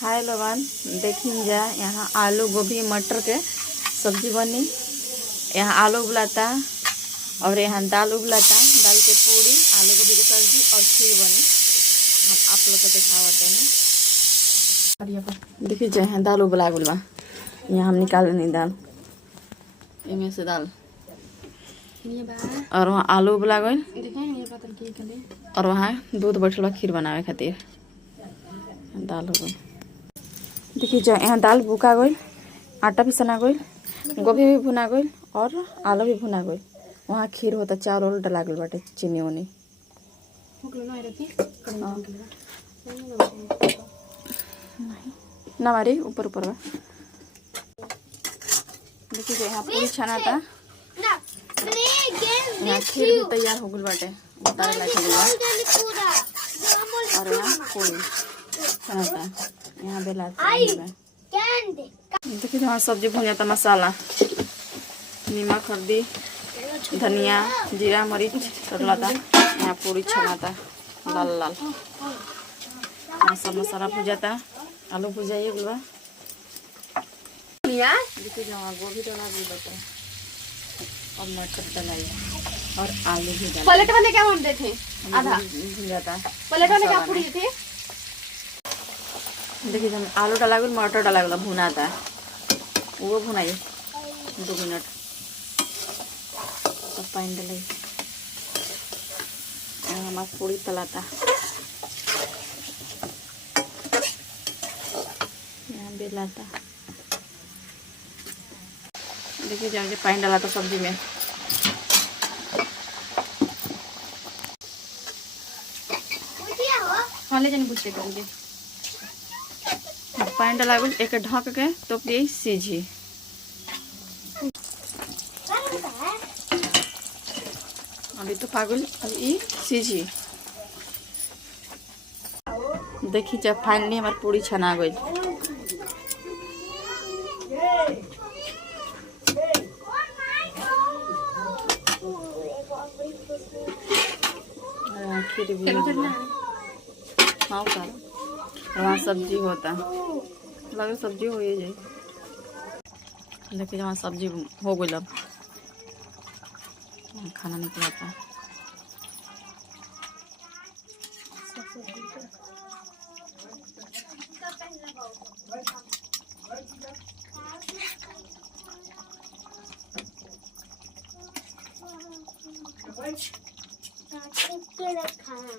हाय लोगन, देखिन जा यहाँ आलू गोभी मटर के सब्जी बनी। यहाँ आलू उबलाता और यहाँ दाल उबलाता। दाल के पूरी, आलू गोभी की सब्जी और खीर बनी। हम आप लोग को दिखावते हैं। देखिए जा यहाँ दाल उबला गुलबा। यहाँ हम निकाल नहीं दाल इनमें से दाल और वहाँ आलू उबला गई और वहाँ दूध बैठल खीर बनावे खातिर दाल हो गई। देखिए जो यहाँ दाल भूका गई, आटा भी सना गई, गोभी भी भुना गई और आलू भी भुना गई। वहाँ खीर होता, चावल डला गई बाटे, चीनी उनी ना मारी ऊपर ऊपर बा। देखिए जो यहाँ पूरी छना था, यहाँ खीर भी तैयार हो गई बाटे, उतारे और यहाँ पूरी छना था, यहाँ बेला। देखिए यहाँ सब्जी भुन जाता, मसाला नमक हल्दी धनिया जीरा मरीच डला था। यहाँ पूरी छना था लाल लाल। यहाँ सब मसाला भुजाता, आलू भुजाइए बोलवा। देखिए यहाँ गोभी डला भी होता है और मटर डलाई और आलू भी डला। पलट वाले क्या बनते थे? आधा भुजाता। पलट वाले क्या पूरी थे? देखिए हम आलू डाला गया, मटर डाला गया, भुना था वो भुनाई 2 मिनट तब पानी डाले। हमारा पूरी तलाता, यहाँ बेलाता। देखिए जब पानी डाला था सब्जी में, ले जाने पूछते करेंगे। पानी डाला एक ढक के तो ये सीझी। अभी तो पागल अभी ये सीझी। देखिए जब फाइनली हमारी पूरी छना गई। खीर भी हाँ कर वहाँ सब्जी होता, लगे सब्जी हो ही जाए। देखिए वहाँ सब्जी हो गई, अब खाना निकलाता। खाना